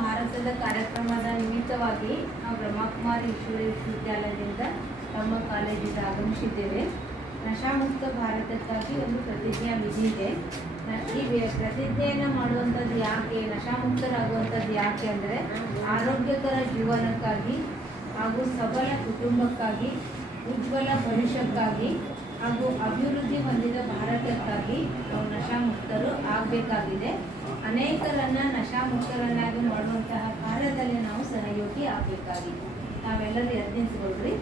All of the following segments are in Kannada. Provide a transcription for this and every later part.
ಭಾರತದ ಕಾರ್ಯಕ್ರಮದ ನಿಮಿತ್ತವಾಗಿ ನಾವು ಬ್ರಹ್ಮಕುಮಾರಿ ಈಶ್ವರಿ ವಿಶ್ವವಿದ್ಯಾಲಯದಿಂದ ನಮ್ಮ ಕಾಲೇಜಿಗೆ ಆಗಮಿಸಿದ್ದೇವೆ. ನಶಾಮುಕ್ತ ಭಾರತಕ್ಕಾಗಿ ಒಂದು ಪ್ರತಿಜ್ಞಾ ವಿಧಿ ಇದೆ. ಈ ಪ್ರತಿಜ್ಞೆಯನ್ನು ಮಾಡುವಂಥದ್ದು ಯಾಕೆ, ನಶಾಮುಕ್ತರಾಗುವಂಥದ್ದು ಯಾಕೆ ಅಂದರೆ ಆರೋಗ್ಯಕರ ಜೀವನಕ್ಕಾಗಿ ಹಾಗೂ ಸಬಲ ಕುಟುಂಬಕ್ಕಾಗಿ, ಉಜ್ವಲ ಭವಿಷ್ಯಕ್ಕಾಗಿ ಹಾಗೂ ಅಭಿವೃದ್ಧಿ ಹೊಂದಿದ ಭಾರತಕ್ಕಾಗಿ ನಾವು ನಶಾಮುಕ್ತರು ಆಗಬೇಕಾಗಿದೆ. ಅನೇಕರನ್ನು ನಶಾಮುಕ್ತರನ್ನಾಗಿ ಮಾಡುವಂತಹ ಕಾರ್ಯದಲ್ಲಿ ನಾವು ಸಹಯೋಗಿ ಆಗಬೇಕಾಗಿದೆ. ನಾವೆಲ್ಲರೂ ಯತ್ನಿಸಿಕೊಳ್ರಿ.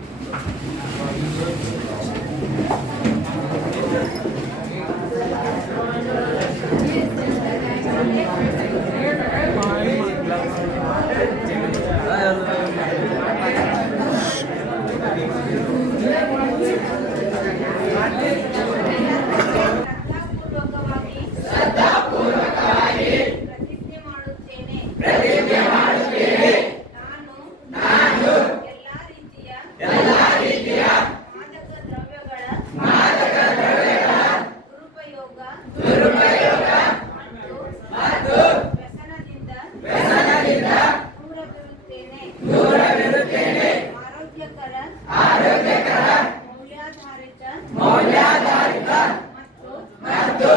ಆರೋಗ್ಯಕರ ಮೌಲ್ಯಾಧಾರಿತ ಮತ್ತು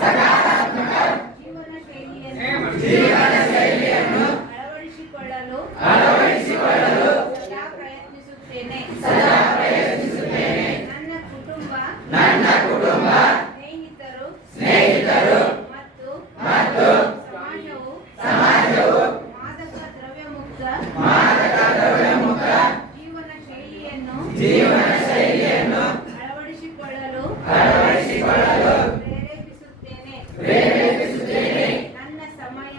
ಸಕಾರಾತ್ಮಕ ಜೀವನ ಶೈಲಿಯನ್ನು ಅಳವಡಿಸಿಕೊಳ್ಳಲು ಸದಾ ಪ್ರಯತ್ನಿಸುತ್ತೇನೆ. ನನ್ನ ಕುಟುಂಬ, ಸ್ನೇಹಿತರು ಮತ್ತು ಸಮಾಜವು ಮಾದಕ ದ್ರವ್ಯ ಮುಕ್ತ ಜೀವನ ಶೈಲಿಯನ್ನು ಅಳವಡಿಸಿಕೊಳ್ಳಲು ಪ್ರೇರೇಪಿಸುತ್ತೇನೆ. ನನ್ನ ಸಮಯ